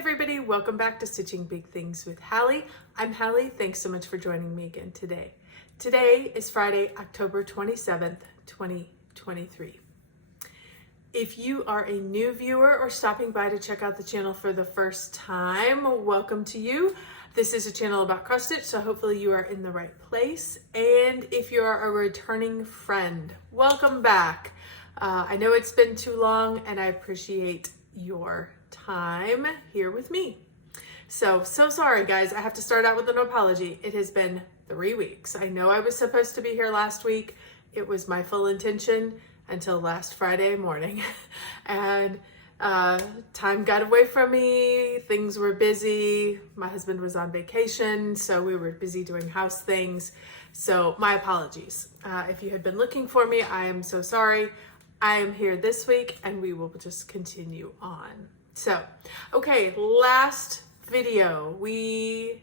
everybody, welcome back to Stitching Big Things with Hallie. I'm Hallie. Thanks so much for joining me again today. Today is Friday, October 27th, 2023. If you are a new viewer or stopping by to check out the channel for the first time, welcome to you. This is a channel about cross stitch, so hopefully you are in the right place. And if you are a returning friend, welcome back. I know it's been too long and I appreciate your time here with me. So sorry guys, I have to start out with an apology. It has been 3 weeks. I know I was supposed to be here last week. It was my full intention until last Friday morning. And time got away from me. Things were busy. My husband was on vacation, so we were busy doing house things. So my apologies. If you had been looking for me, I am so sorry. I am here this week and we will just continue on. So, okay, last video, we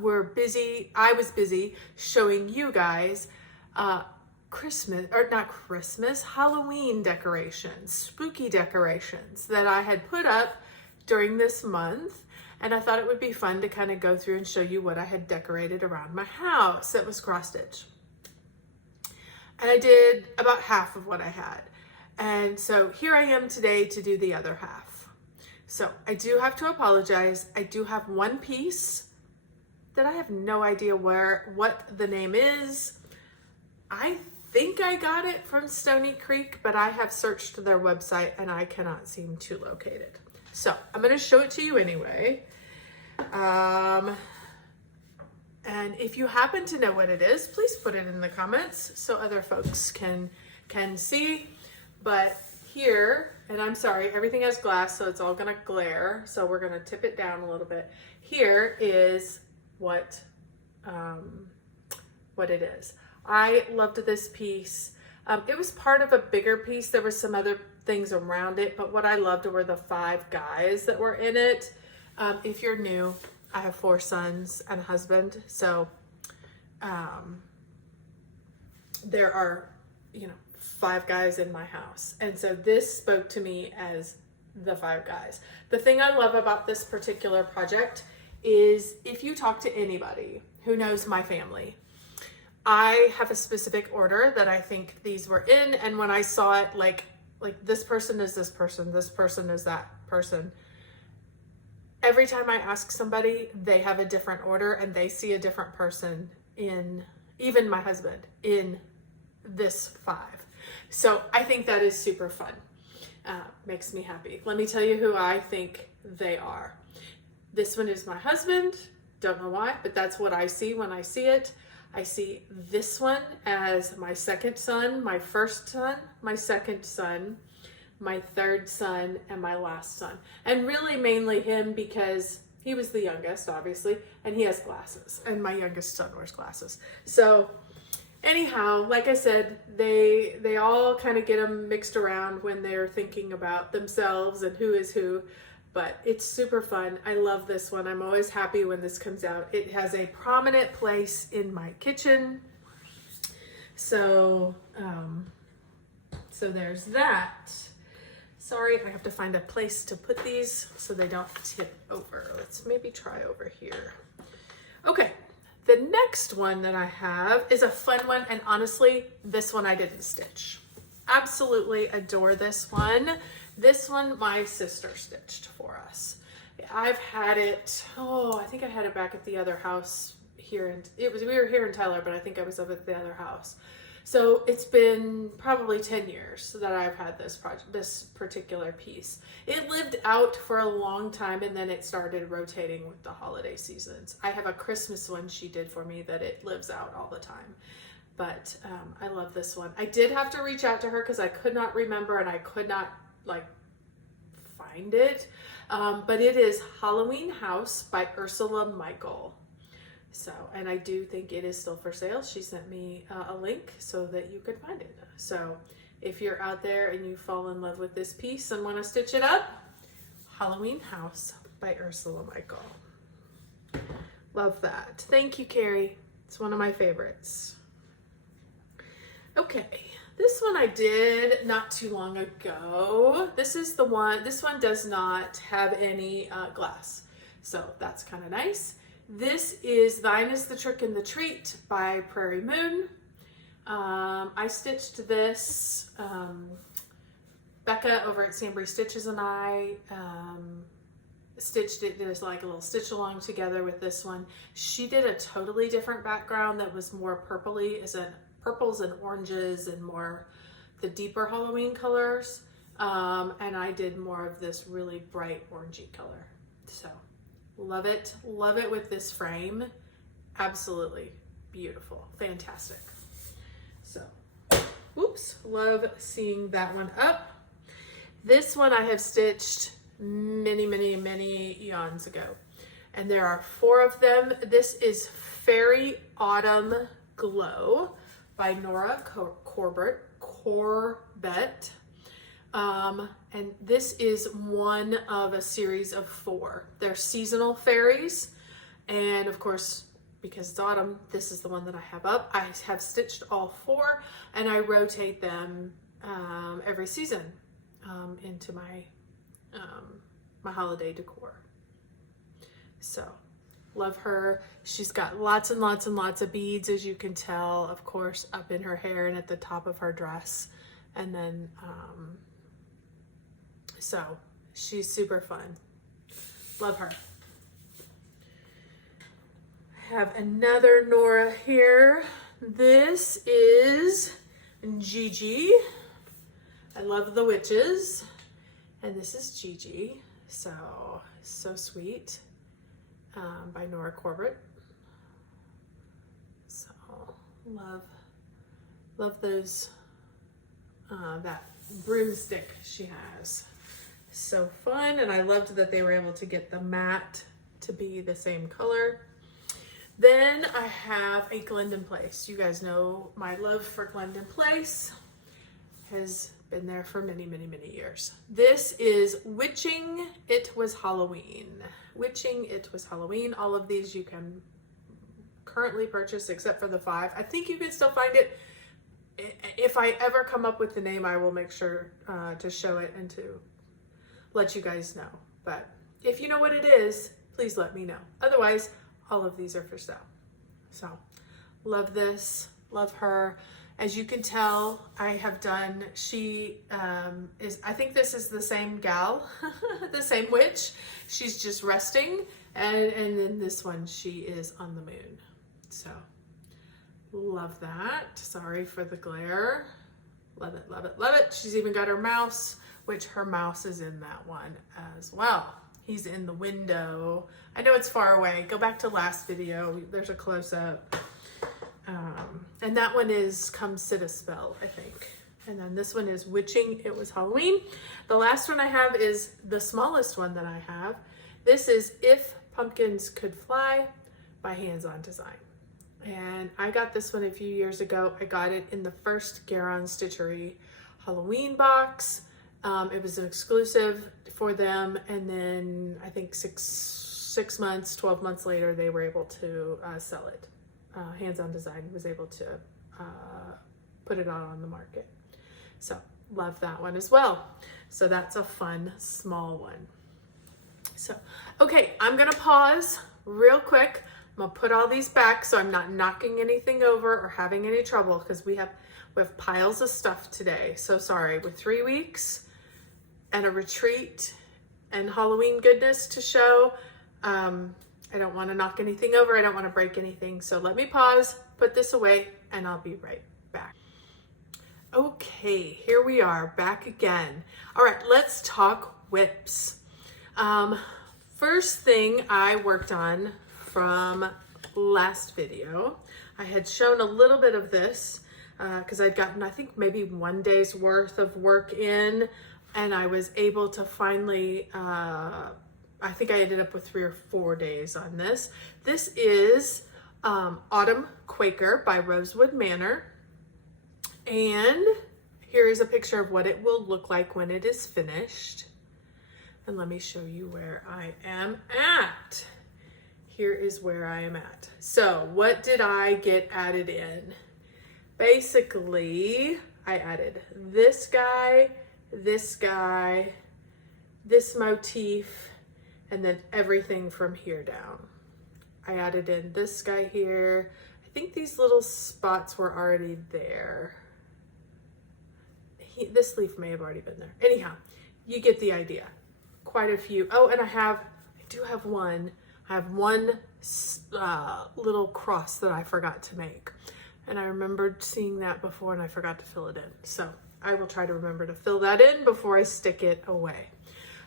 were busy, I was busy showing you guys Halloween decorations, spooky decorations that I had put up during this month. And I thought it would be fun to kind of go through and show you what I had decorated around my house that was cross stitch. And I did about half of what I had. And so here I am today to do the other half. So I do have to apologize. I do have one piece that I have no idea what the name is. I think I got it from Stony Creek, but I have searched their website and I cannot seem to locate it. So I'm going to show it to you anyway. And if you happen to know what it is, please put it in the comments so other folks can see. But here, and I'm sorry, everything has glass, so it's all gonna glare. So we're gonna tip it down a little bit. Here is what it is. I loved this piece. It was part of a bigger piece. There were some other things around it, but what I loved were the 5 guys that were in it. If you're new, I have 4 sons and a husband. So there are, 5 guys in my house. And so this spoke to me as the 5 guys. The thing I love about this particular project is if you talk to anybody who knows my family, I have a specific order that I think these were in. And when I saw it, like this person is this person is that person. Every time I ask somebody, they have a different order and they see a different person in, even my husband, in this 5. So I think that is super fun. Makes me happy. Let me tell you who I think they are. This one is my husband. Don't know why, but that's what I see when I see it. I see this one as my second son, my first son, my second son, my third son, and my last son. And really mainly him because he was the youngest, obviously, and he has glasses, and my youngest son wears glasses. So anyhow, like I said, they all kind of get them mixed around when they're thinking about themselves and who is who, but it's super fun. I love this one. I'm always happy when this comes out. It has a prominent place in my kitchen. So there's that. Sorry, I have to find a place to put these so they don't tip over. Let's maybe try over here. Okay, the next one that I have is a fun one, and honestly, this one I didn't stitch. Absolutely adore this one. This one my sister stitched for us. I've had it, I think I had it back at the other house here. We were here in Tyler, but I think I was up at the other house. So it's been probably 10 years that I've had this particular piece. It lived out for a long time and then it started rotating with the holiday seasons. I have a Christmas one she did for me that it lives out all the time. But I love this one. I did have to reach out to her because I could not remember and I could not find it. But it is Halloween House by Ursula Michael. So, and I do think it is still for sale. She sent me a link so that you could find it. So if you're out there and you fall in love with this piece and want to stitch it up, Halloween House by Ursula Michael. Love that. Thank you, Carrie. It's one of my favorites. Okay, This one I did not too long ago. This is the one, this one does not have any glass. So that's kind of nice. This is Thine is the Trick and the Treat by Prairie Moon. I stitched this, Becca over at Sambry Stitches and I stitched it, there's like a little stitch along together with this one. She did a totally different background that was more purpley, as in purples and oranges and more the deeper Halloween colors. And I did more of this really bright orangey color. So love it with this frame. Absolutely beautiful, fantastic. So, whoops, love seeing that one up. This one I have stitched many eons ago, and there are 4 of them. This is Fairy Autumn Glow by Nora Corbett. And this is one of a series of 4. They're seasonal fairies, and of course, because it's autumn, this is the one that I have up. I have stitched all 4, and I rotate them every season into my my holiday decor. So love her. She's got lots and lots and lots of beads, as you can tell, of course, up in her hair and at the top of her dress. And then so she's super fun. Love her. I have another Nora here. This is Gigi. I love the witches. And this is Gigi. So sweet. By Nora Corbett. So love those, that broomstick she has. So fun, and I loved that they were able to get the mat to be the same color. Then I have a Glendon Place. You guys know my love for Glendon Place has been there for many years. This is Witching It Was Halloween. Witching It Was Halloween. All of these you can currently purchase except for the 5. I think you can still find it. If I ever come up with the name, I will make sure to show it and to let you guys know. But if you know what it is, please let me know. Otherwise, all of these are for sale. So love this, love her. As you can tell, I have done, she is, I think this is the same gal, the same witch. She's just resting. And then this one, she is on the moon. So love that. Sorry for the glare. Love it, love it, love it. She's even got her mouse, which her mouse is in that one as well. He's in the window. I know it's far away. Go back to last video. There's a close-up. And that one is Come Sit a Spell, I think. And then this one is Witching It Was Halloween. The last one I have is the smallest one that I have. This is If Pumpkins Could Fly by Hands On Design. And I got this one a few years ago. I got it in the first Garon Stitchery Halloween box. It was an exclusive for them. And then I think 12 months later, they were able to sell it. Hands On Design was able to put it on the market. So love that one as well. So that's a fun small one. So, okay, I'm gonna pause real quick. I'm gonna put all these back so I'm not knocking anything over or having any trouble, because we have piles of stuff today. So sorry, with 3 weeks and a retreat and Halloween goodness to show, I don't want to knock anything over. I don't want to break anything. So let me pause, put this away, and I'll be right back. Okay, here we are back again. All right, let's talk whips. First thing I worked on from last video, I had shown a little bit of this because I'd gotten, I think, maybe 1 day's worth of work in, and I was able to finally, I think I ended up with 3 or 4 days on this. This is Autumn Quaker by Rosewood Manor. And here is a picture of what it will look like when it is finished. And let me show you where I am at. Here is where I am at. So what did I get added in? Basically, I added this guy, this motif, and then everything from here down. I added in this guy here. I think these little spots were already there. This leaf may have already been there. Anyhow, you get the idea. Quite a few. Oh, and I do have one. I have one little cross that I forgot to make. And I remembered seeing that before and I forgot to fill it in. So I will try to remember to fill that in before I stick it away.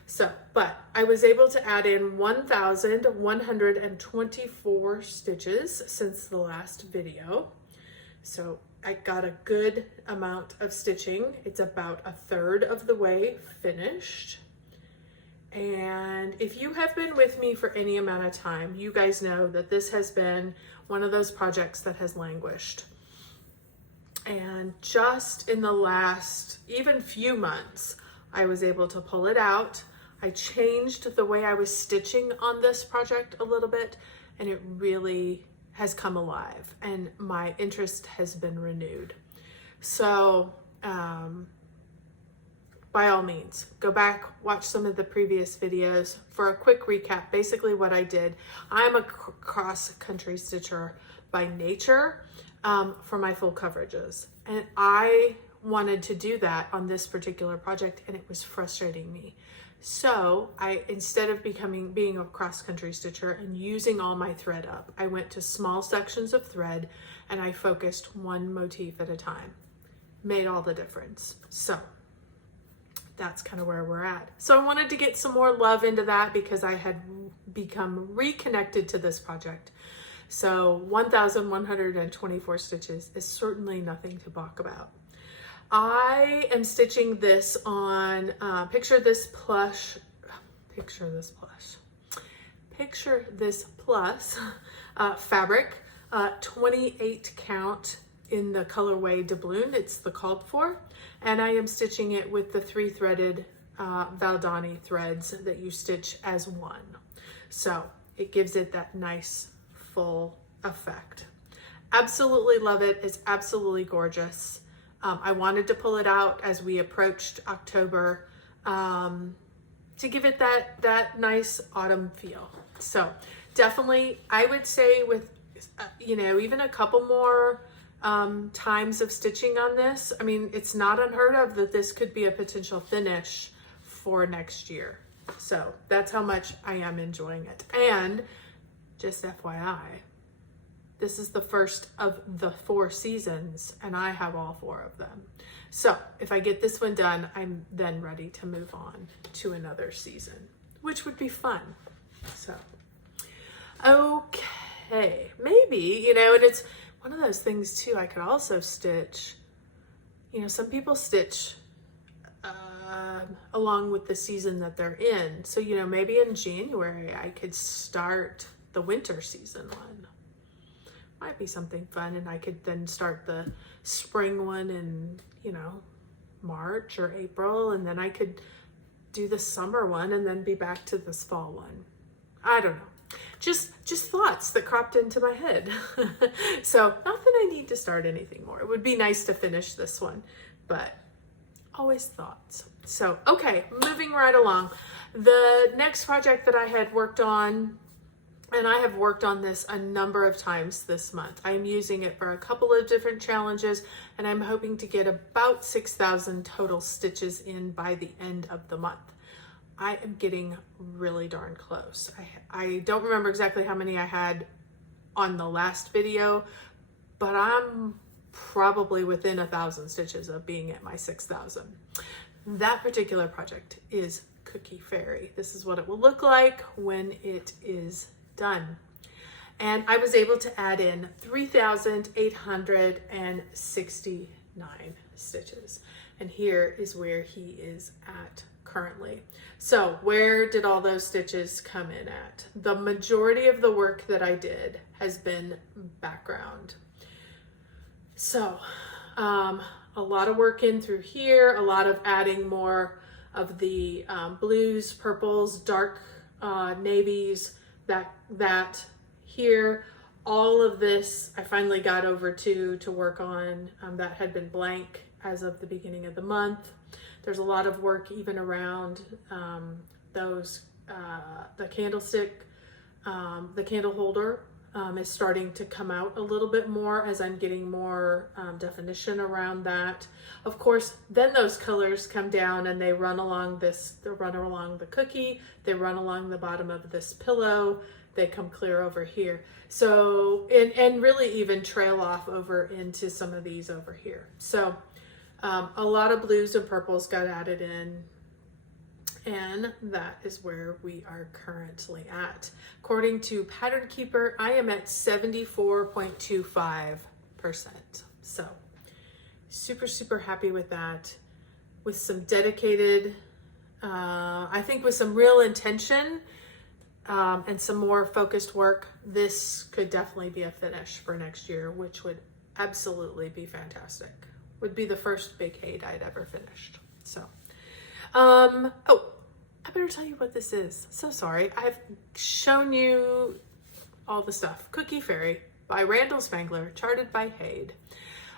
So, but I was able to add in 1,124 stitches since the last video. So I got a good amount of stitching. It's about a third of the way finished. And if you have been with me for any amount of time, you guys know that this has been one of those projects that has languished. And just in the last even few months, I was able to pull it out. I changed the way I was stitching on this project a little bit, and it really has come alive and my interest has been renewed. So by all means, go back, watch some of the previous videos. For a quick recap, basically what I did, I'm a cross-country stitcher by nature for my full coverages. And I wanted to do that on this particular project and it was frustrating me. So instead of being a cross-country stitcher and using all my thread up, I went to small sections of thread and I focused one motif at a time. Made all the difference. So that's kind of where we're at. So I wanted to get some more love into that because I had become reconnected to this project. So 1,124 stitches is certainly nothing to balk about. I am stitching this on, picture this plus fabric, 28 count in the colorway doubloon, it's the called for, and I am stitching it with the 3-threaded Valdani threads that you stitch as one. So it gives it that nice full effect. Absolutely love it. It's absolutely gorgeous. I wanted to pull it out as we approached October to give it that nice autumn feel. So definitely, I would say with, even a couple more times of stitching on this, I mean, it's not unheard of that this could be a potential finish for next year. So that's how much I am enjoying it. And just FYI, this is the first of the 4 seasons and I have all 4 of them. So if I get this one done, I'm then ready to move on to another season, which would be fun. So, okay, maybe, and it's one of those things too, I could also stitch, some people stitch along with the season that they're in. So, maybe in January, I could start the winter season one. Might be something fun, and I could then start the spring one in, March or April, and then I could do the summer one and then be back to this fall one. I don't know. Just thoughts that cropped into my head. So not that I need to start anything more. It would be nice to finish this one, but always thoughts. So, okay, moving right along. The next project that I had worked on, and I have worked on this a number of times this month. I'm using it for a couple of different challenges, and I'm hoping to get about 6,000 total stitches in by the end of the month. I am getting really darn close. I don't remember exactly how many I had on the last video, but I'm probably within 1,000 stitches of being at my 6,000. That particular project is Cookie Fairy. This is what it will look like when it is done. And I was able to add in 3,869 stitches. And here is where he is at currently. So where did all those stitches come in at? The majority of the work that I did has been background. So a lot of work in through here, a lot of adding more of the blues, purples, dark navies, that here. All of this I finally got over to work on that had been blank as of the beginning of the month. There's a lot of work even around the candlestick, the candle holder is starting to come out a little bit more as I'm getting more definition around that. Of course, then those colors come down and they run along the cookie, they run along the bottom of this pillow, they come clear over here. So, and really even trail off over into some of these over here. So a lot of blues and purples got added in. And that is where we are currently at. According to Pattern Keeper, I am at 74.25%. So super, super happy with that. With some dedicated, I think with some real intention and some more focused work, this could definitely be a finish for next year, which would absolutely be fantastic. Would be the first big Haid I'd ever finished. So, oh, I better tell you what this is. So sorry. I've shown you all the stuff. Cookie Fairy by Randall Spangler, charted by Haid.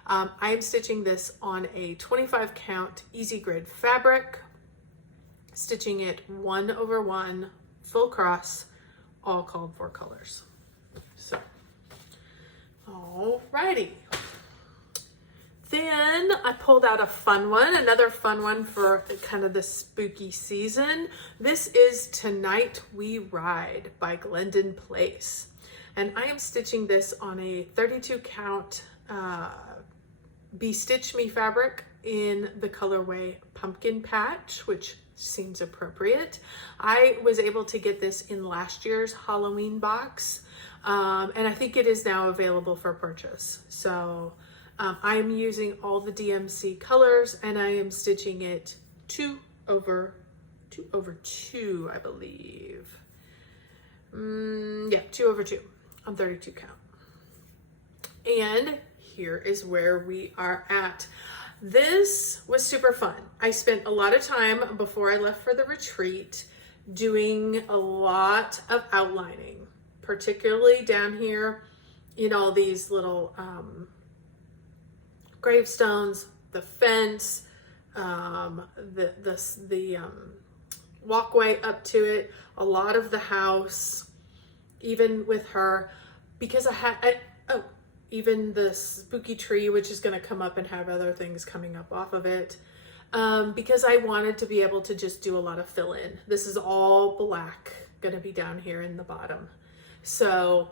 I am stitching this on a 25 count easy grid fabric, stitching it 1/1 full cross, all called for colors. So, alrighty. Then I pulled out a fun one, another fun one for kind of the spooky season. This is Tonight We Ride by Glendon Place. And I am stitching this on a 32 count Be Stitch Me fabric in the colorway Pumpkin Patch, which seems appropriate. I was able to get this in last year's Halloween box, and I think it is now available for purchase. So I'm using all the DMC colors, and I am stitching it 2/2, I believe. Yeah, 2/2 on 32 count. And here is where we are at. This was super fun. I spent a lot of time before I left for the retreat doing a lot of outlining, particularly down here in all these little gravestones, the fence, the walkway up to it, a lot of the house, even with her, because even the spooky tree, which is going to come up and have other things coming up off of it, because I wanted to be able to just do a lot of fill in. This is all black, going to be down here in the bottom. So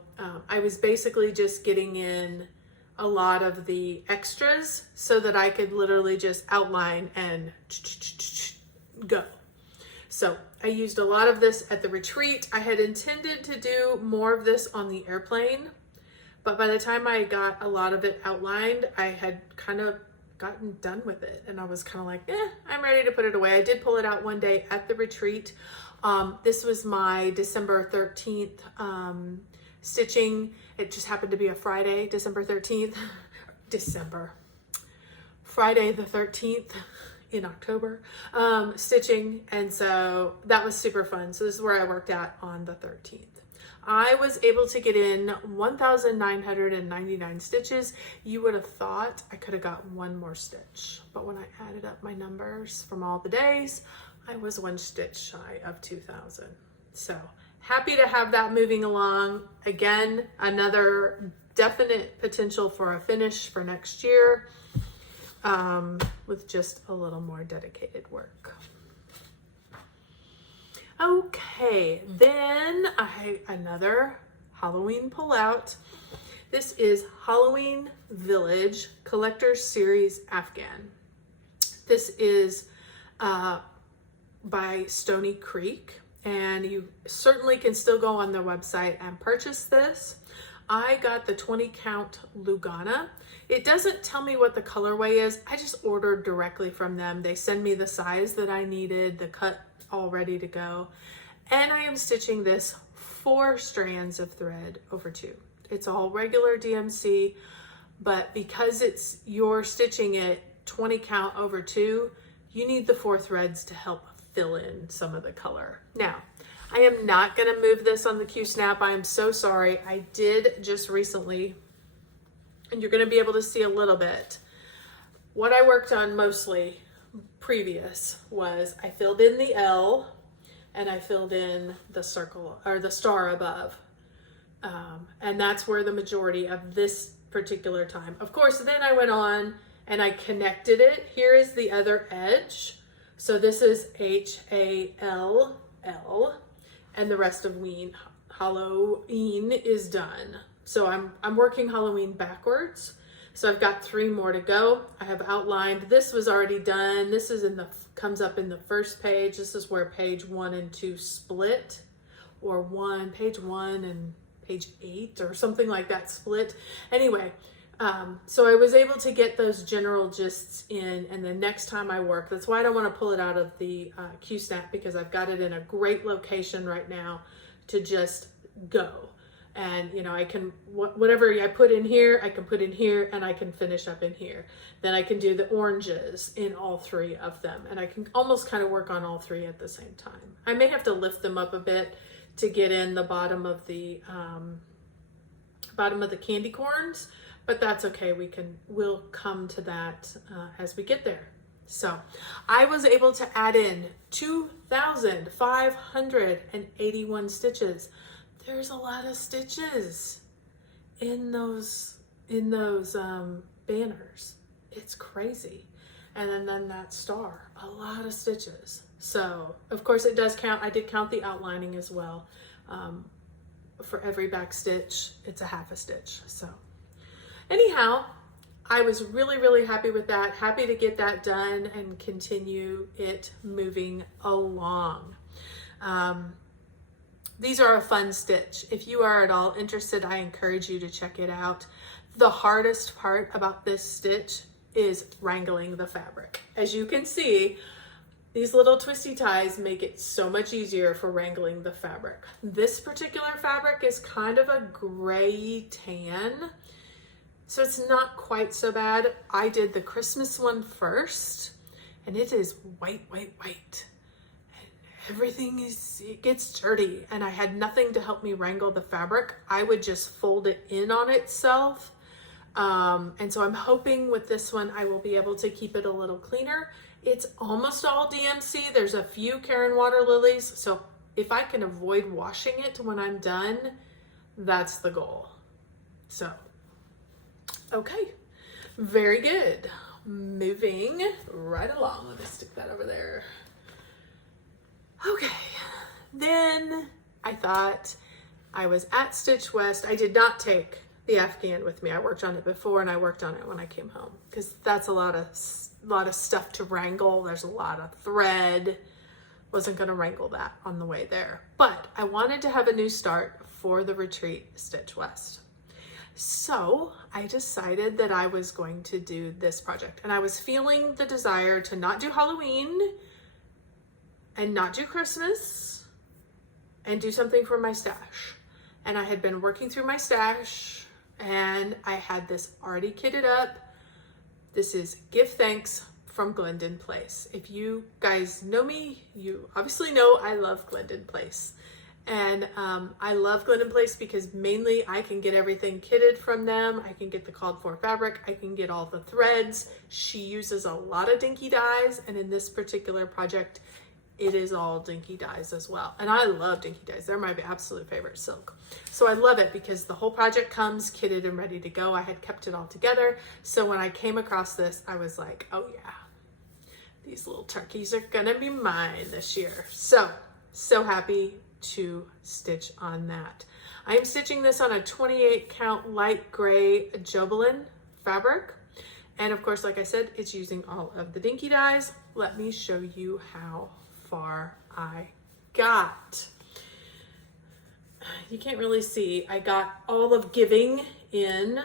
I was basically just getting in a lot of the extras so that I could literally just outline and go. So I used a lot of this at the retreat. I had intended to do more of this on the airplane, but by the time I got a lot of it outlined, I had kind of gotten done with it. And I was kind of like, I'm ready to put it away. I did pull it out one day at the retreat. This was my December 13th stitching. It just happened to be a Friday, December 13th. Friday the 13th in October, stitching. And so that was super fun. So this is where I worked at on the 13th. I was able to get in 1,999 stitches. You would have thought I could have got one more stitch, but when I added up my numbers from all the days, I was one stitch shy of 2,000. So happy to have that moving along. Again, another definite potential for a finish for next year, with just a little more dedicated work. Okay, then another Halloween pullout. This is Halloween Village Collector's Series Afghan. This is by Stony Creek, and you certainly can still go on their website and purchase this. I got the 20 count Lugana. It doesn't tell me what the colorway is. I just ordered directly from them. They send me the size that I needed, the cut all ready to go. And I am stitching this 4 strands of thread over 2. It's all regular DMC, but because you're stitching it 20 count over 2, you need the 4 threads to help fill in some of the color. Now, I am not going to move this on the Q-snap. I am so sorry. I did just recently, and you're going to be able to see a little bit. what I worked on mostly previous was I filled in the L and I filled in the circle or the star above. And that's where the majority of this particular time. Of course, then I went on and I connected it. Here is the other edge. So this is H-A-L-L, and the rest of Halloween is done. So I'm working Halloween backwards. So I've got 3 more to go. I have outlined, this was already done. This is comes up in the first page. This is where page 1 and 2 split, or page 1 and page 8 or something like that split. Anyway, so I was able to get those general gists in, and the next time I work, that's why I don't want to pull it out of the Q-Snap, because I've got it in a great location right now to just go. And, you know, I can, whatever I put in here, I can put in here, and I can finish up in here. Then I can do the oranges in all 3 of them. And I can almost kind of work on all 3 at the same time. I may have to lift them up a bit to get in the bottom of the candy corns, but that's okay. We'll come to that as we get there. So I was able to add in 2,581 stitches. There's a lot of stitches in those banners. It's crazy. And then that star, a lot of stitches. So of course it does count. I did count the outlining as well. For every back stitch, it's a half a stitch. So anyhow, I was really, really happy with that. Happy to get that done and continue it moving along. These are a fun stitch. If you are at all interested, I encourage you to check it out. The hardest part about this stitch is wrangling the fabric. As you can see, these little twisty ties make it so much easier for wrangling the fabric. This particular fabric is kind of a gray tan, so it's not quite so bad. I did the Christmas one first, and it is white, white, white. Everything it gets dirty, and I had nothing to help me wrangle the fabric. I would just fold it in on itself. And so I'm hoping with this one, I will be able to keep it a little cleaner. It's almost all DMC. There's a few Karen water lilies. So if I can avoid washing it when I'm done, that's the goal. So, okay, very good. Moving right along. Let me stick that over there. Okay, then I thought I was at Stitch West. I did not take the Afghan with me. I worked on it before, and I worked on it when I came home, because that's a lot of stuff to wrangle. There's a lot of thread. Wasn't going to wrangle that on the way there, but I wanted to have a new start for the retreat Stitch West. So I decided that I was going to do this project, and I was feeling the desire to not do Halloween and not do Christmas and do something for my stash. And I had been working through my stash, and I had this already kitted up. This is Give Thanks from Glendon Place. If you guys know me, you obviously know I love Glendon Place. And I love Glendon Place because mainly I can get everything kitted from them. I can get the called for fabric. I can get all the threads. She uses a lot of dinky dyes, and in this particular project, it is all dinky dyes as well. And I love dinky dyes. They're my absolute favorite silk. So I love it because the whole project comes kitted and ready to go. I had kept it all together. So when I came across this, I was like, oh yeah, these little turkeys are gonna be mine this year. So happy to stitch on that. I am stitching this on a 28 count light gray Jobelin fabric. And of course, like I said, it's using all of the dinky dyes. Let me show you how far I got. You can't really see. I got all of Giving in.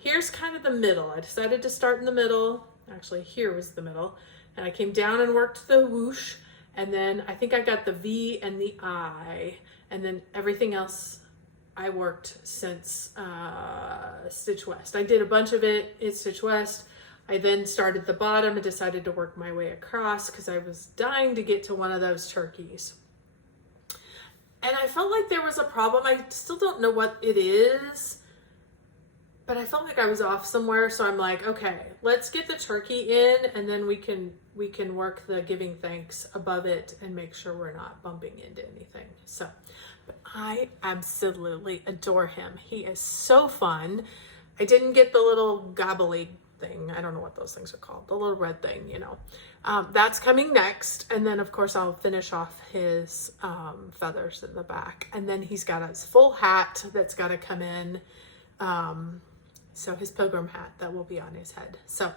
Here's kind of the middle. I decided to start in the middle. Actually, here was the middle. And I came down and worked the whoosh. And then I think I got the V and the I. And then everything else I worked since Stitch West. I did a bunch of it at Stitch West. I then started the bottom and decided to work my way across because I was dying to get to one of those turkeys. And I felt like there was a problem. I still don't know what it is, but but I felt like I was off somewhere. So I'm like, okay, let's get the turkey in, and then we can work the giving thanks above it and make sure we're not bumping into anything. So, but I absolutely adore him. He is so fun. I didn't get the little gobbly thing. I don't know what those things are called. The little red thing, you know. That's coming next. And then, of course, I'll finish off his feathers in the back. And then he's got his full hat that's got to come in. So his pilgrim hat that will be on his head. So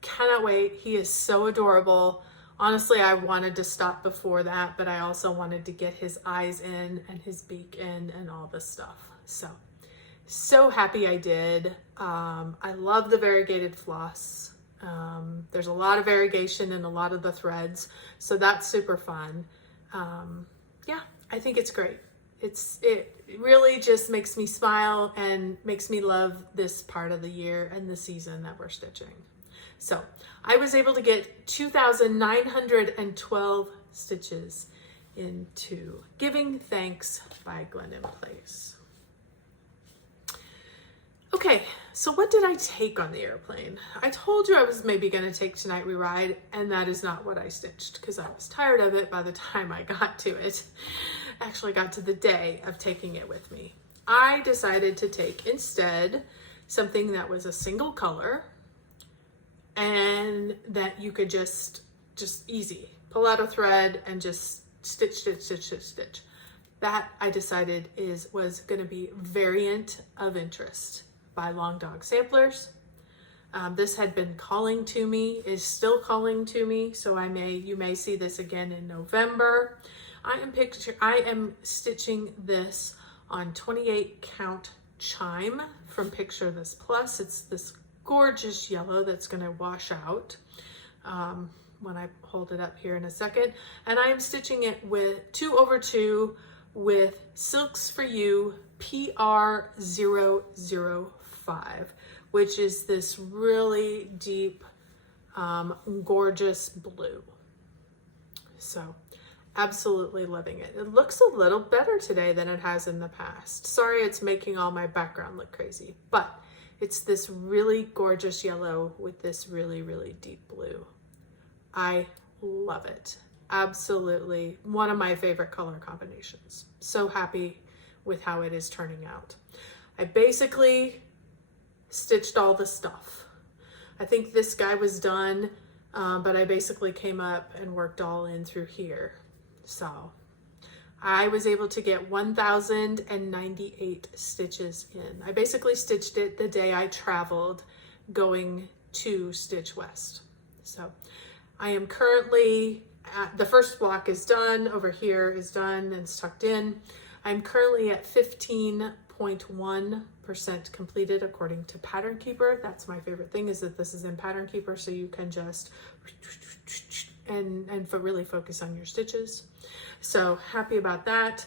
cannot wait. He is so adorable. Honestly, I wanted to stop before that, but I also wanted to get his eyes in and his beak in and all this stuff. So happy I did. I love the variegated floss. There's a lot of variegation in a lot of the threads, so that's super fun. Yeah, I think it's great. It really just makes me smile and makes me love this part of the year and the season that we're stitching. So I was able to get 2,912 stitches into Giving Thanks by Glendon Place. Okay, so what did I take on the airplane? I told you I was maybe going to take Tonight We Ride, and that is not what I stitched because I was tired of it by the time I got to it. Actually got to the day of taking it with me. I decided to take instead something that was a single color and that you could just easy pull out a thread and just stitch. That I decided was going to be Variant of Interest by Long Dog Samplers. This had been calling to me, is still calling to me, so you may see this again in November. I am stitching this on 28 count chime from Picture This Plus. It's this gorgeous yellow that's going to wash out when I hold it up here in a second. And I am stitching it with 2/2 with Silks for You PR005, which is this really deep, gorgeous blue. So absolutely loving it. It looks a little better today than it has in the past. Sorry, it's making all my background look crazy, but it's this really gorgeous yellow with this really, really deep blue. I love it. Absolutely one of my favorite color combinations. So happy with how it is turning out. I basically stitched all the stuff. I think this guy was done, but I basically came up and worked all in through here. So I was able to get 1,098 stitches in. I basically stitched it the day I traveled going to Stitch West. So I am currently the first block is done, over here is done and it's tucked in. I'm currently at 15.1% completed according to Pattern Keeper. That's my favorite thing, is that this is in Pattern Keeper, so you can just and really focus on your stitches. So happy about that.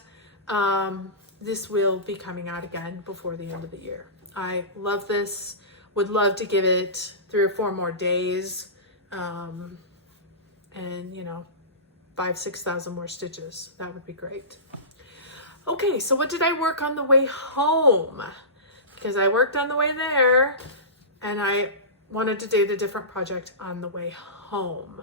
This will be coming out again before the end of the year. I love this, would love to give it 3 or 4 more days. And 5,000-6,000 more stitches. That would be great. Okay, so what did I work on the way home? Because I worked on the way there and I wanted to do a different project on the way home.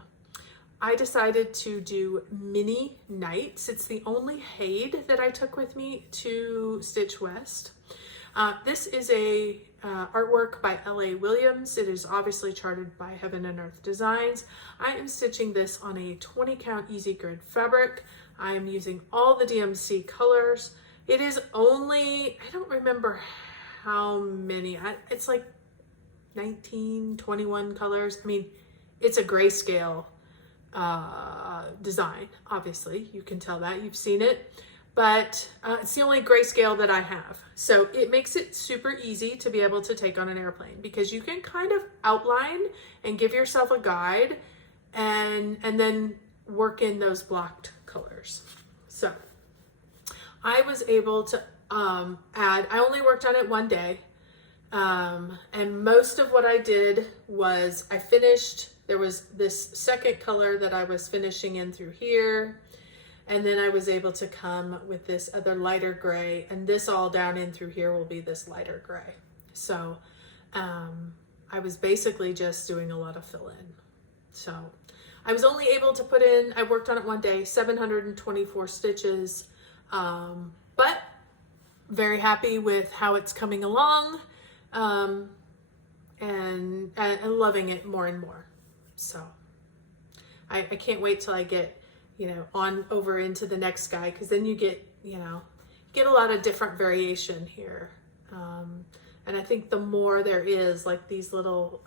I decided to do mini nights. It's the only Haid that I took with me to Stitch West. This is a artwork by L.A. Williams. It is obviously charted by Heaven and Earth Designs. I am stitching this on a 20 count easy grid fabric. I am using all the DMC colors. It is only, I don't remember how many, it's like 19, 21 colors. I mean, it's a grayscale design, obviously. You can tell that, you've seen it. But it's the only grayscale that I have. So it makes it super easy to be able to take on an airplane, because you can kind of outline and give yourself a guide and then work in those blocked colors. So I was able to add, I only worked on it one day. And most of what I did was I finished, there was this second color that I was finishing in through here. And then I was able to come with this other lighter gray, and this all down in through here will be this lighter gray. So I was basically just doing a lot of fill-in. So I was only able to put in, I worked on it one day, 724 stitches, but very happy with how it's coming along, and loving it more and more. So I can't wait till I get, on over into the next guy, because then you get, get a lot of different variation here. And I think the more there is, like these little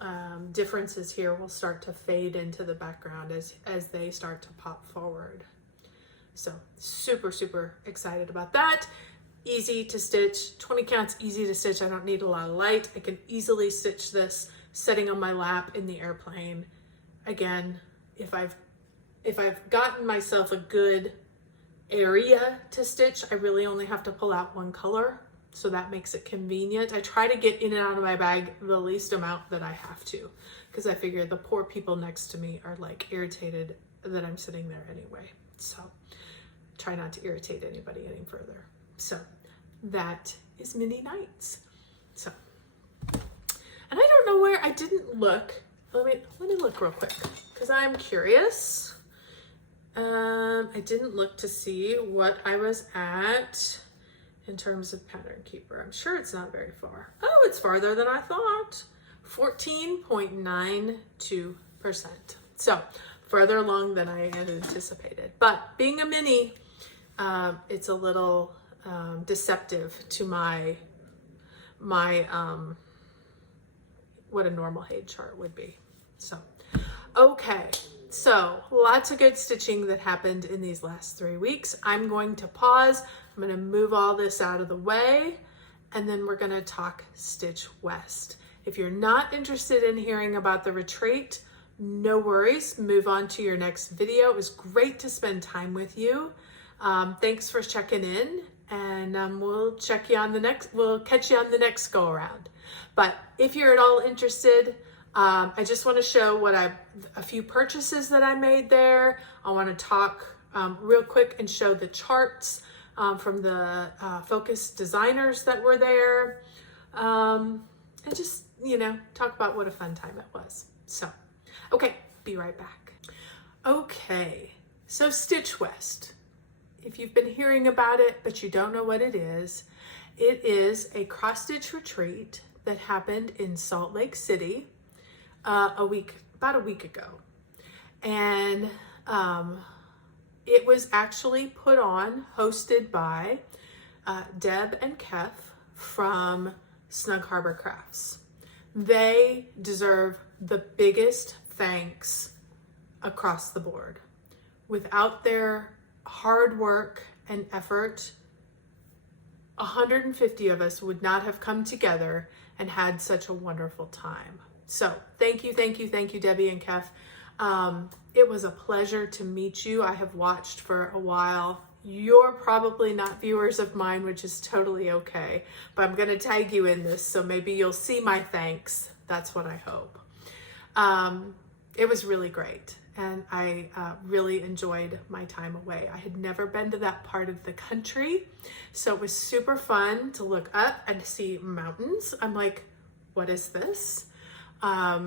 differences here will start to fade into the background as they start to pop forward. So super, super excited about that. Easy to stitch, 20 counts, easy to stitch. I don't need a lot of light. I can easily stitch this sitting on my lap in the airplane. Again, if I've gotten myself a good area to stitch, I really only have to pull out one color. So that makes it convenient. I try to get in and out of my bag the least amount that I have to, because I figure the poor people next to me are like irritated that I'm sitting there anyway. So try not to irritate anybody any further. So that is Mini Nights. So, and I don't know where, I didn't look. Let me look real quick, because I'm curious. I didn't look to see what I was at in terms of Pattern Keeper. I'm sure it's not very far. Oh, it's farther than I thought. 14.92%. So further along than I had anticipated. But being a mini, it's a little deceptive to my what a normal Haid chart would be. So, okay. So lots of good stitching that happened in these last 3 weeks. I'm going to pause. I'm going to move all this out of the way, and then we're going to talk Stitch West. If you're not interested in hearing about the retreat, no worries. Move on to your next video. It was great to spend time with you. Thanks for checking in, and we'll catch you on the next go around. But if you're at all interested, I just want to show a few purchases that I made there. I want to talk real quick and show the charts from the focus designers that were there, and just, talk about what a fun time it was. So, okay, be right back. Okay, so Stitch West. If you've been hearing about it, but you don't know what it is a cross-stitch retreat that happened in Salt Lake City about a week ago. And it was actually hosted by Deb and Kef from Snug Harbor Crafts. They deserve the biggest thanks across the board. Without their hard work and effort, 150 of us would not have come together and had such a wonderful time. So thank you, Debbie and Kef. It was a pleasure to meet you. I have watched for a while. You're probably not viewers of mine, which is totally okay, but I'm going to tag you in this, so maybe you'll see my thanks. That's what I hope. It was really great, and I really enjoyed my time away. I had never been to that part of the country, so it was super fun to look up and see mountains. I'm like, what is this? I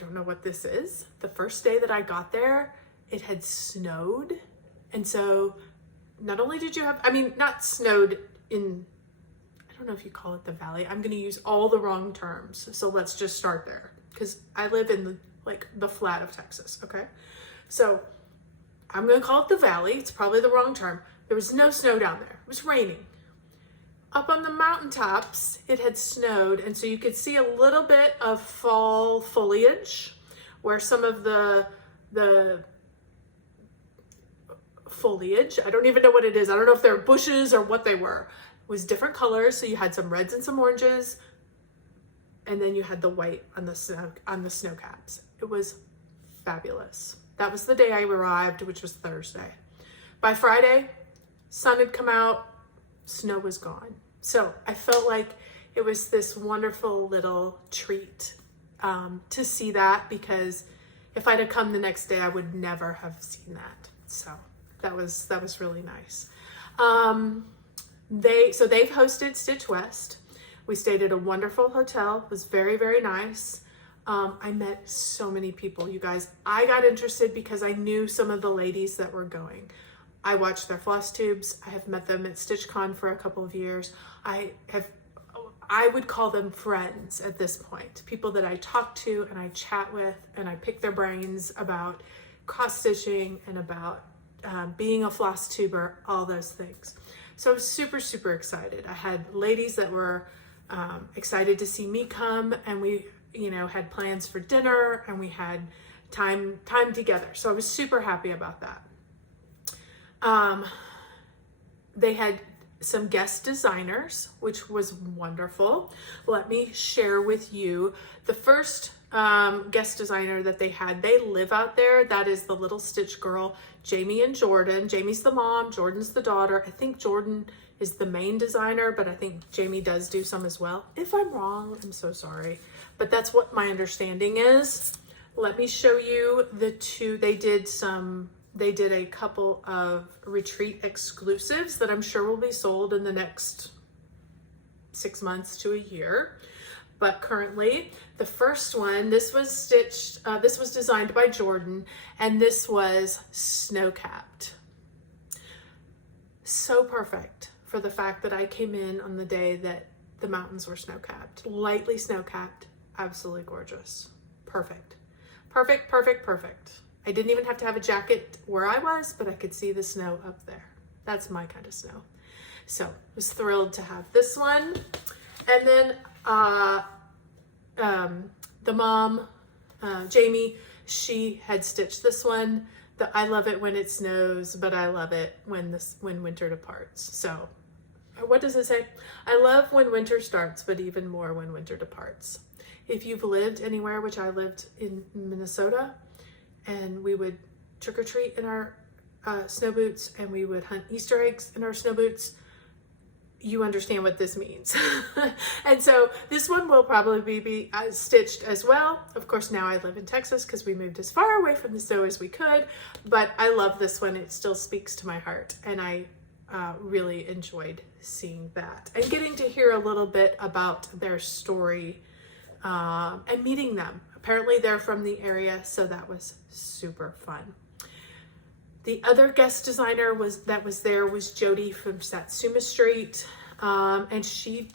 don't know what this is. The first day that I got there, it had snowed. And so not only did you have, not snowed in, I don't know if you call it the valley. I'm going to use all the wrong terms. So let's just start there, because I live in the flat of Texas. Okay. So I'm going to call it the valley. It's probably the wrong term. There was no snow down there. It was raining. Up on the mountaintops, it had snowed, and so you could see a little bit of fall foliage where some of the foliage, I don't even know what it is. I don't know if they're bushes or what they were. It was different colors, so you had some reds and some oranges, and then you had the white on the snow caps. It was fabulous. That was the day I arrived, which was Thursday. By Friday, sun had come out, snow was gone. So I felt like it was this wonderful little treat to see that, because if I'd have come the next day, I would never have seen that. So that was really nice. They've hosted Stitch West. We stayed at a wonderful hotel. It was very, very nice. I met so many people, you guys. I got interested because I knew some of the ladies that were going. I watched their Flosstubes. I have met them at StitchCon for a couple of years. I would call them friends at this point. People that I talk to and I chat with and I pick their brains about cross stitching and about being a floss tuber, all those things. So I was super, super excited. I had ladies that were excited to see me come, and we, had plans for dinner, and we had time together. So I was super happy about that. They had some guest designers, which was wonderful. Let me share with you the first guest designer that they had. They live out there. That is the little Stitch girl, Jamie and Jordan. Jamie's the mom, Jordan's the daughter. I think Jordan is the main designer, but I think Jamie does do some as well. If I'm wrong, I'm so sorry, but that's what my understanding is. Let me show you the two. They did a couple of retreat exclusives that I'm sure will be sold in the next 6 months to a year. But currently, the first one, this was designed by Jordan, and this was snow-capped. So perfect for the fact that I came in on the day that the mountains were snow-capped. Lightly snow-capped, absolutely gorgeous. Perfect. Perfect, perfect, perfect. I didn't even have to have a jacket where I was, but I could see the snow up there. That's my kind of snow. So I was thrilled to have this one. And then the mom, Jamie, she had stitched this one. I love it when it snows, but I love it when winter departs. So what does it say? I love when winter starts, but even more when winter departs. If you've lived anywhere, which I lived in Minnesota, and we would trick or treat in our snow boots, and we would hunt Easter eggs in our snow boots, you understand what this means. And so this one will probably be stitched as well. Of course, now I live in Texas because we moved as far away from the snow as we could, but I love this one. It still speaks to my heart, and I really enjoyed seeing that and getting to hear a little bit about their story and meeting them. Apparently they're from the area, so that was super fun. The other guest designer that was there was Jody from Satsuma Street, and she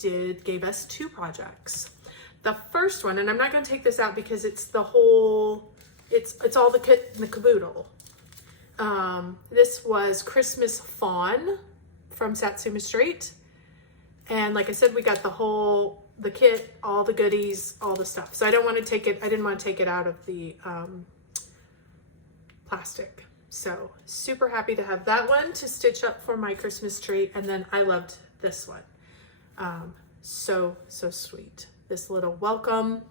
gave us 2 projects. The first one, and I'm not going to take this out because it's all the kit and the caboodle. This was Christmas Fawn from Satsuma Street, and like I said, we got the kit, all the goodies, all the stuff. So I didn't want to take it out of the plastic. So super happy to have that one to stitch up for my Christmas tree. And then I loved this one. So sweet. This little welcome,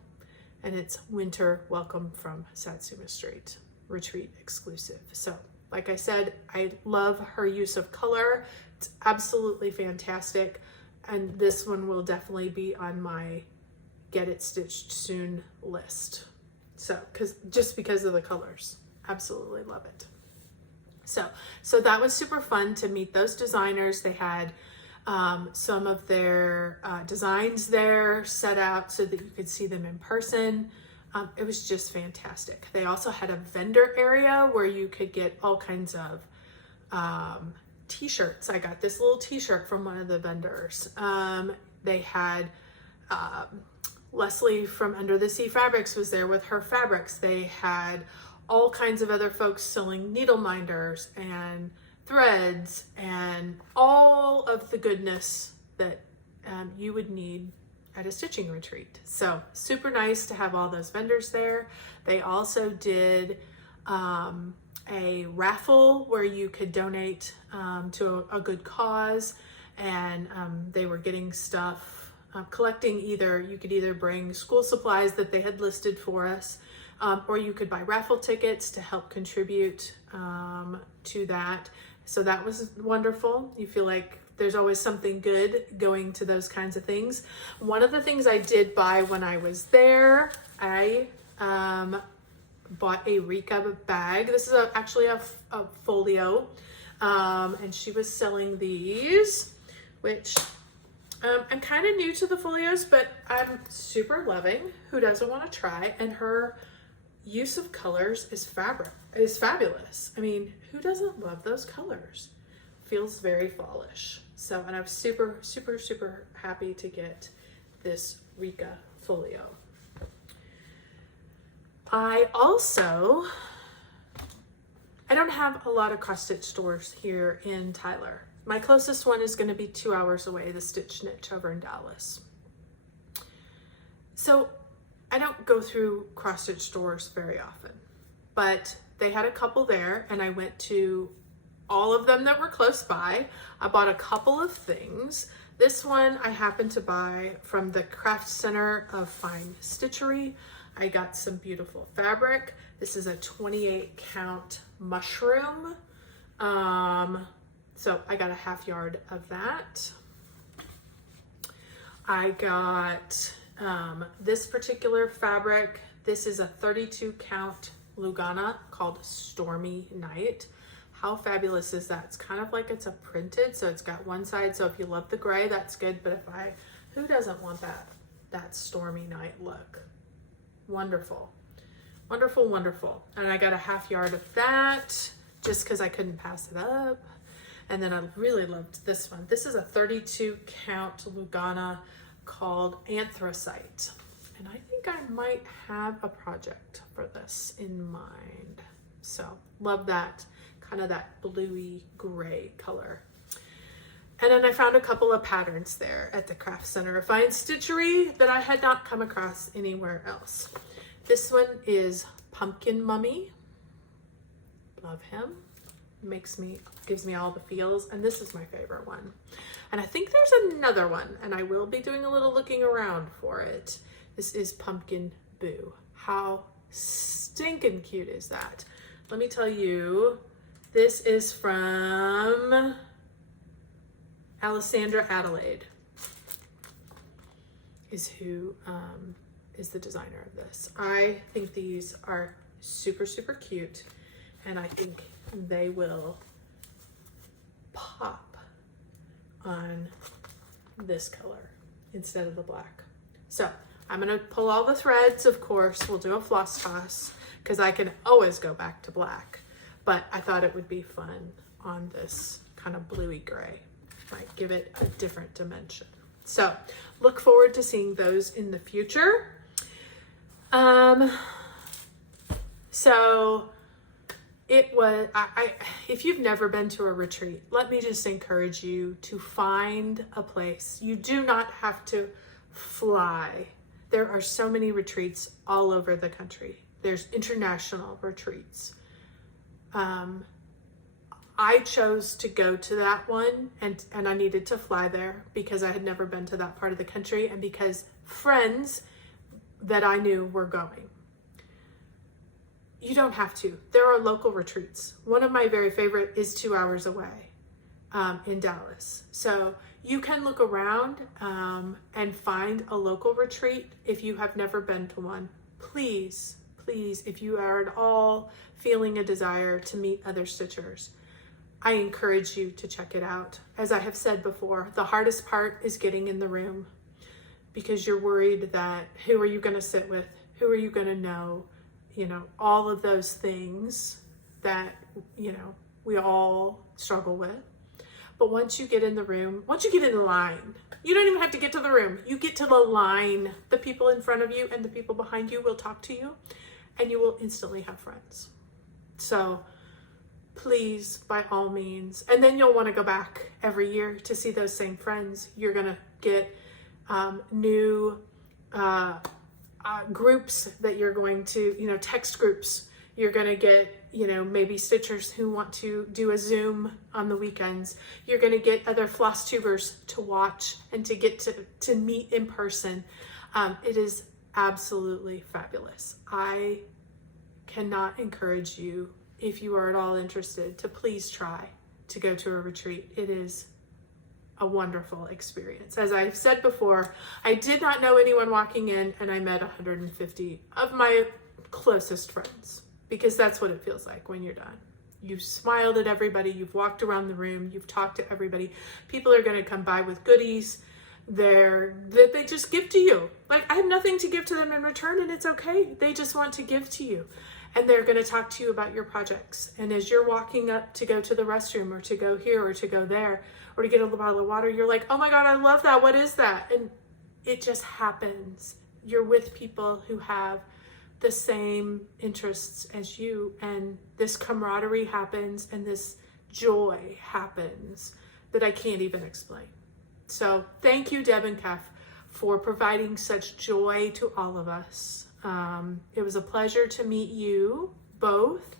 and it's winter welcome from Satsuma Street, retreat exclusive. So like I said, I love her use of color. It's absolutely fantastic. And this one will definitely be on my get it stitched soon list. So, just because of the colors, absolutely love it. So that was super fun to meet those designers. They had some of their designs there set out so that you could see them in person. It was just fantastic. They also had a vendor area where you could get all kinds of t-shirts. I got this little t-shirt from one of the vendors. They had Leslie from Under the Sea Fabrics was there with her fabrics. They had all kinds of other folks selling needle minders and threads and all of the goodness that you would need at a stitching retreat. So super nice to have all those vendors there. They also did a raffle where you could donate to a good cause, and they were getting stuff, collecting you could either bring school supplies that they had listed for us, or you could buy raffle tickets to help contribute to that. So that was wonderful. You feel like there's always something good going to those kinds of things. One of the things I did buy when I was there, I bought a Rika bag. This is actually a folio, and she was selling these, which I'm kind of new to the folios, but I'm super loving. Who doesn't want to try? And her use of colors is fabulous. I mean, who doesn't love those colors? Feels very fallish. So, and I'm super, super, super happy to get this Rika folio. I don't have a lot of cross stitch stores here in Tyler. My closest one is going to be 2 hours away, the Stitch Niche over in Dallas. So I don't go through cross stitch stores very often, but they had a couple there and I went to all of them that were close by. I bought a couple of things. This one I happened to buy from the Craft Center of Fine Stitchery. I got some beautiful fabric. This is a 28 count mushroom. So I got a half yard of that. I got this particular fabric. This is a 32 count Lugana called Stormy Night. How fabulous is that? It's kind of like it's a printed, so it's got one side. So if you love the gray, that's good. But who doesn't want that Stormy Night look? Wonderful, wonderful, wonderful. And I got a half yard of that just because I couldn't pass it up. And then I really loved this one. This is a 32 count Lugana called Anthracite. And I think I might have a project for this in mind. So love that, kind of that bluey gray color. And then I found a couple of patterns there at the Craft Center of Fine Stitchery that I had not come across anywhere else. This one is Pumpkin Mummy. Love him. Gives me all the feels. And this is my favorite one. And I think there's another one, and I will be doing a little looking around for it. This is Pumpkin Boo. How stinking cute is that? Let me tell you, this is from Alessandra Adelaide is who is the designer of this. I think these are super, super cute, and I think they will pop on this color instead of the black. So I'm gonna pull all the threads, of course. We'll do a floss toss because I can always go back to black, but I thought it would be fun on this kind of bluey gray. Might give it a different dimension. So look forward to seeing those in the future. So it was, if you've never been to a retreat, let me just encourage you to find a place. You do not have to fly. There are so many retreats all over the country. There's international retreats. I chose to go to that one and I needed to fly there because I had never been to that part of the country and because friends that I knew were going. You don't have to. There are local retreats. One of my very favorite is 2 hours away in Dallas. So you can look around and find a local retreat if you have never been to one. Please, please, if you are at all feeling a desire to meet other stitchers, I encourage you to check it out. As I have said before, the hardest part is getting in the room because you're worried that who are you going to sit with? Who are you going to know? You know, all of those things that, you know, we all struggle with. But once you get in the room, once you get in the line, you don't even have to get to the room. You get to the line. The people in front of you and the people behind you will talk to you and you will instantly have friends. So please, by all means, and then you'll want to go back every year to see those same friends. You're going to get new groups that you're going to, you know, text groups. You're going to get, you know, maybe stitchers who want to do a Zoom on the weekends. You're going to get other floss tubers to watch and to get to meet in person. It is absolutely fabulous. I cannot encourage you, if you are at all interested, to please try to go to a retreat. It is a wonderful experience. As I've said before, I did not know anyone walking in and I met 150 of my closest friends because that's what it feels like when you're done. You've smiled at everybody, you've walked around the room, you've talked to everybody. People are going to come by with goodies, that they just give to you. Like, I have nothing to give to them in return, and it's okay. They just want to give to you. And they're going to talk to you about your projects. And as you're walking up to go to the restroom or to go here or to go there or to get a bottle of water, you're like, oh my God, I love that. What is that? And it just happens. You're with people who have the same interests as you, and this camaraderie happens and this joy happens that I can't even explain. So thank you, Deb and Kef, for providing such joy to all of us. It was a pleasure to meet you both,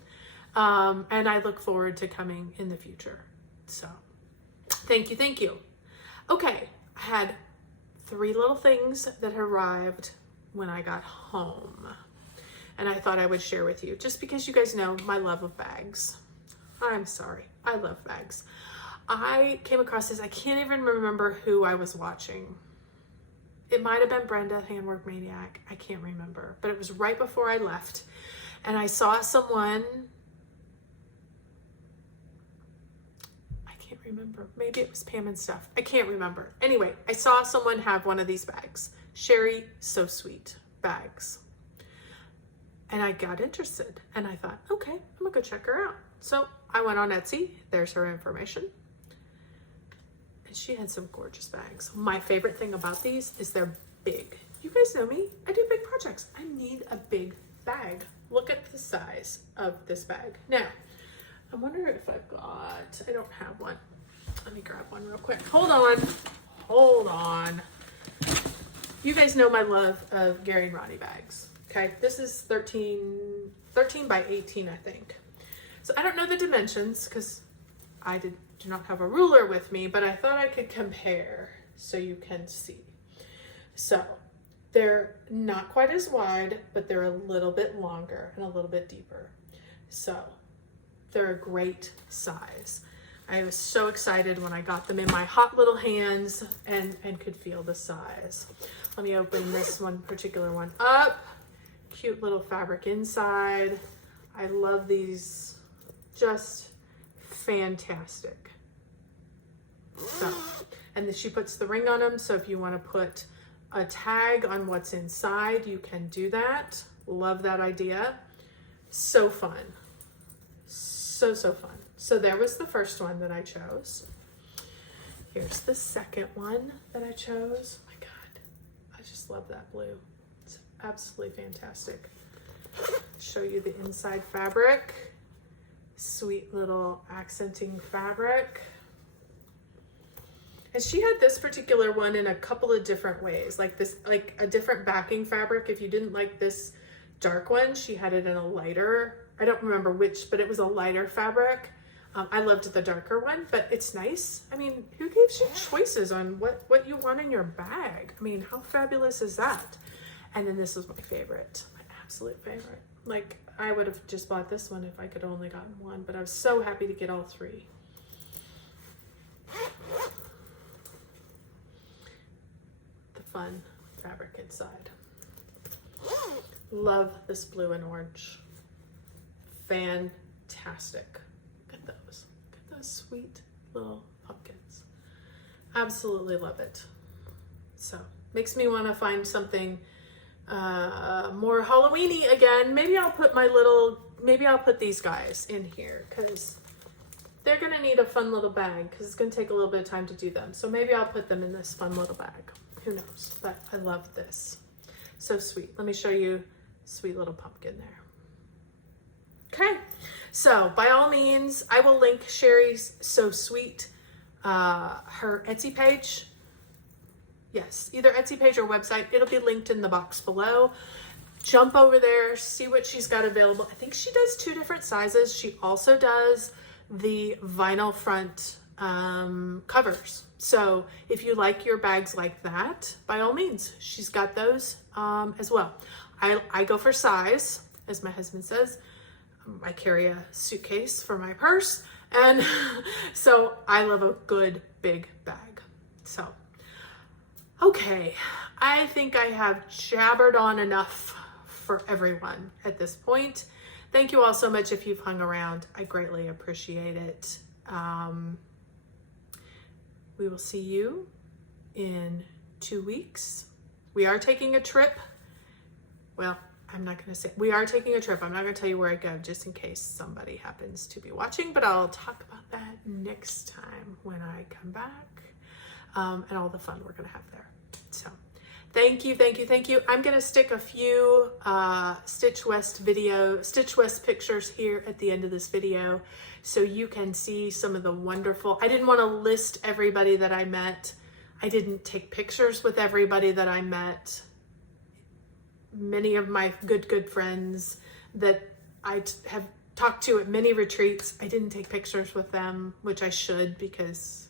and I look forward to coming in the future. So thank you, thank you. Okay, I had 3 little things that arrived when I got home, and I thought I would share with you, just because you guys know my love of bags. I'm sorry, I love bags. I came across this, I can't even remember who I was watching. It might have been Brenda, Handwork Maniac. I can't remember, but it was right before I left. And I saw someone, I can't remember. Maybe it was Pam and Stuff. I can't remember. Anyway, I saw someone have one of these bags. Sherry So Sweet bags. And I got interested and I thought, okay, I'm gonna go check her out. So I went on Etsy. There's her information. And she had some gorgeous bags. My favorite thing about these is they're big. You guys know me, I do big projects. I need a big bag. Look at the size of this bag. Now, I wonder if I've got, I don't have one. Let me grab one real quick. Hold on. You guys know my love of Gary and Ronnie bags. Okay, this is 13 by 18, I think. So I don't know the dimensions because I do not have a ruler with me, but I thought I could compare so you can see. So they're not quite as wide, but they're a little bit longer and a little bit deeper. So they're a great size. I was so excited when I got them in my hot little hands and could feel the size. Let me open this one particular one up. Cute little fabric inside. I love these, just fantastic. So, and then she puts the ring on them, so if you want to put a tag on what's inside, you can do that. Love that idea. So fun. So fun. So there was the first one that I chose. Here's the second one that I chose. Oh my God, I just love that blue. It's absolutely fantastic. Show you the inside fabric. Sweet little accenting fabric. And she had this particular one in a couple of different ways, like this, like a different backing fabric. If you didn't like this dark one, she had it in a lighter, I don't remember which, but it was a lighter fabric. I loved the darker one, but it's nice. I mean, who gives you choices on what you want in your bag? I mean, how fabulous is that? And then this was my favorite, my absolute favorite. Like, I would have just bought this one if I could only gotten one, but I was so happy to get all 3. The fun fabric inside. Love this blue and orange. Fantastic. Look at those. Look at those sweet little pumpkins. Absolutely love it. So, makes me want to find something more Halloween-y again. Maybe I'll put these guys in here because they're going to need a fun little bag because it's going to take a little bit of time to do them. So maybe I'll put them in this fun little bag. Who knows? But I love this. So sweet. Let me show you sweet little pumpkin there. Okay. So by all means, I will link Sherry's So Sweet, her Etsy page. Yes, either Etsy page or website. It'll be linked in the box below. Jump over there, see what she's got available. I think she does 2 different sizes. She also does the vinyl front covers. So if you like your bags like that, by all means, she's got those as well. I go for size, as my husband says. I carry a suitcase for my purse, and so I love a good big bag. So, okay, I think I have jabbered on enough for everyone at this point. Thank you all so much if you've hung around. I greatly appreciate it. We will see you in 2 weeks. We are taking a trip. Well, I'm not going to say, we are taking a trip. I'm not going to tell you where I go just in case somebody happens to be watching, but I'll talk about that next time when I come back, and all the fun we're going to have there. So thank you, thank you, thank you. I'm going to stick a few Stitch West pictures here at the end of this video so you can see some of the wonderful, I didn't want to list everybody that I met. I didn't take pictures with everybody that I met. Many of my good friends that I have talked to at many retreats, I didn't take pictures with them, which I should, because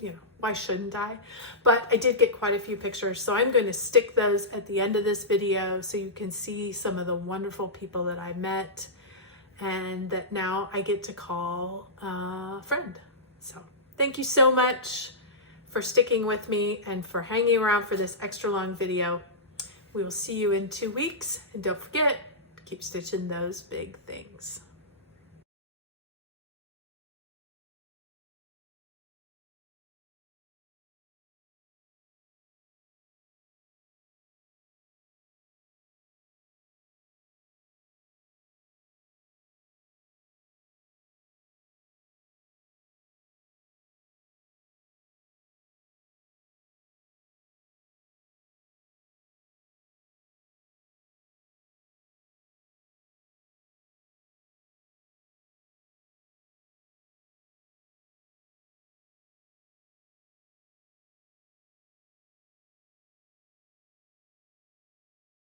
you know, why shouldn't I? But I did get quite a few pictures, so I'm going to stick those at the end of this video so you can see some of the wonderful people that I met and that now I get to call a friend. So thank you so much for sticking with me and for hanging around for this extra long video. We will see you in 2 weeks, and don't forget, keep stitching those big things.